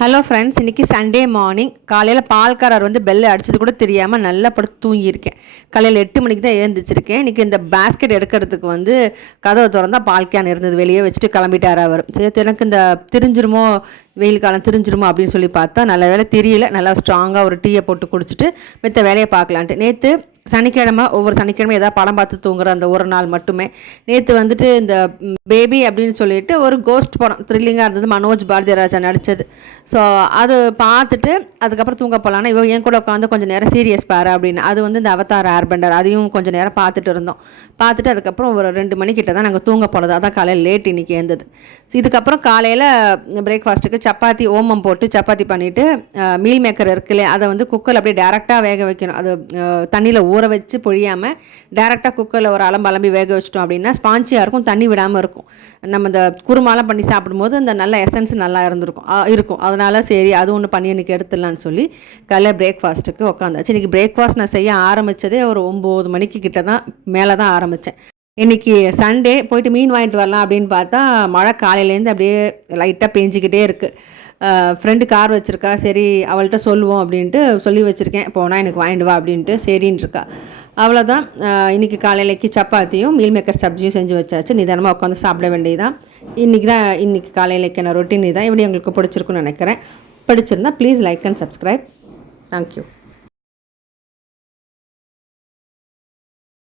Hello friends இன்றைக்கி Sunday morning காலையில் பால்காரர் வந்து பெல் அடிச்சது கூட தெரியாமல் நல்லா படுத்து தூங்கியிருக்கேன். காலையில் எட்டு மணிக்கு தான் எழுந்திரிச்சிருக்கேன். இன்றைக்கி இந்த பேஸ்கெட் எடுக்கிறதுக்கு வந்து கதவை திறந்தா பால் கேன் இருந்தது. வெளியே வச்சுட்டு கிளம்பிட்டார் அவர். சரி எனக்கு இந்த தெரிஞ்சிருமோ வெயில் காலம் திரிஞ்சிருமோ அப்படின்னு சொல்லி பார்த்தா நல்ல வேலை தெரியல. நல்லா ஸ்ட்ராங்காக ஒரு டீயை போட்டு குடிச்சிட்டு மித்த வேலையை பார்க்கலான்ட்டு. நேற்று சனிக்கிழமை ஒவ்வொரு சனிக்கிழமை ஏதாவது படம் பார்த்து தூங்குற அந்த ஒரு நாள் மட்டுமே. நேற்று வந்துட்டு இந்த பேபி அப்படின்னு சொல்லிட்டு ஒரு கோஸ்ட் படம் த்ரில்லிங்காக இருந்தது. மனோஜ் பாரதிராஜா நடித்தது ஸோ அது பார்த்துட்டு அதுக்கப்புறம் தூங்க போகலான்னா இவன் என் கூட உட்காந்து கொஞ்சம் நேரம் சீரியஸ் பாரு அப்படின்னு. அது வந்து இந்த அவதார் ஏர்பெண்டர் அதையும் கொஞ்சம் நேரம் பார்த்துட்டு இருந்தோம். பார்த்துட்டு அதுக்கப்புறம் ஒரு ரெண்டு மணிக்கிட்ட தான் நாங்கள் தூங்க போனது. அதான் காலையில் லேட் இன்னைக்கு ஸோ இதுக்கப்புறம் காலையில் பிரேக்ஃபாஸ்ட்டுக்கு சப்பாத்தி ஓமம் போட்டு சப்பாத்தி பண்ணிவிட்டு மீல் மேக்கர் இருக்குல்லையே அதை வந்து குக்கரில் அப்படியே டேரெக்டாக வேக வைக்கணும். அது தண்ணியில் ஊற ஊற வச்சு பொழியாமல் டேரெக்டாக குக்கரில் ஒரு அலம்பு அலம்பி வேக வச்சிட்டோம் அப்படின்னா ஸ்பாஞ்சியாக இருக்கும் தண்ணி விடாமல் இருக்கும். நம்ம இந்த குருமாலாம் பண்ணி சாப்பிடும்போது அந்த நல்ல எசன்ஸ் நல்லா இருந்திருக்கும். இருக்கும். அதனால் சரி அது ஒன்று பண்ணி எனக்கு எடுத்துடலான்னு சொல்லி காலையில் பிரேக்ஃபாஸ்ட்டுக்கு உட்காந்தாச்சு இன்றைக்கி பிரேக்ஃபாஸ்ட் நான் செய்ய ஆரம்பித்ததே ஒரு ஒம்பது மணிக்கு கிட்ட தான் மேலே தான் ஆரம்பித்தேன் இன்றைக்கி சண்டே போயிட்டு மீன் வாங்கிட்டு வரலாம் அப்படின்னு பார்த்தா மழை காலையிலேருந்து அப்படியே லைட்டாக பெஞ்சிக்கிட்டே இருக்குது ஃப்ரெண்டு கார் வச்சுருக்கா சரி அவள்கிட்ட சொல்லுவோம் அப்படின்ட்டு சொல்லி வச்சுருக்கேன். போனால் எனக்கு வாங்கிட்டு வா அப்படின்ட்டு சரின்னு இருக்கா. அவ்வளோதான் இன்றைக்கி காலையிலக்கு சப்பாத்தியும் மீல் மேக்கர் சப்ஜியும் செஞ்சு வச்சாச்சு. நிதானமாக உட்காந்து சாப்பிட வேண்டியதுதான். இன்றைக்கி தான் இன்றைக்கி காலையிலக்கான ரொட்டீன் இதான். இப்படி உங்களுக்கு பிடிச்சிருக்குன்னு நினைக்கிறேன். பிடிச்சிருந்தா please like and subscribe thank you